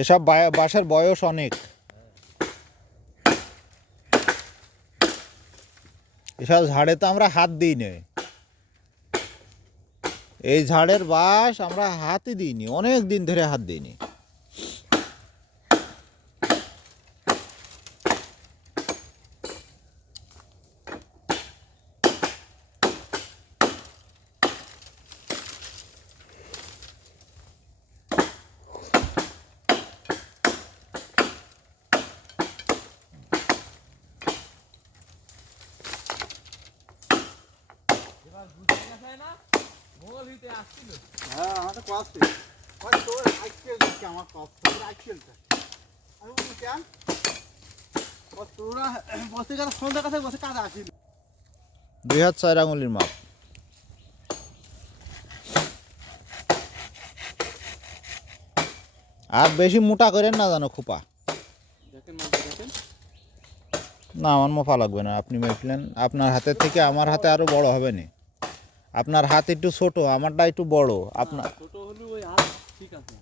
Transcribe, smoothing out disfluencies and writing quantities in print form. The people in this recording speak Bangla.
এসব বাঁশের বয়স অনেক। এসব ঝাড়ে তো আমরা হাত দিই না। এই ঝাড়ের বাঁশ আমরা হাতই দিইনি, অনেক দিন ধরে হাত দিইনি। হ্যাঁ আমাদের কষ্ট তোর আইকেল আমার কষ্ট আইকেলটা আমি বলি কেন তোরা বসে গেলে সন্ধ্যা কাছে বসে কাজ আসিল 2 হাত 4 আঙুলের মাপ। আর বেশি মোটা করেন না জানো খোপা। না আমার মোফা লাগবে না, আপনি মেপলেন আপনার হাতের থেকে আমার হাতে আরো বড় হবে না। আপনার হাত একটু ছোট, আমারটা একটু বড়। আপনার ছোট হলে ওই হাত ঠিক আছে।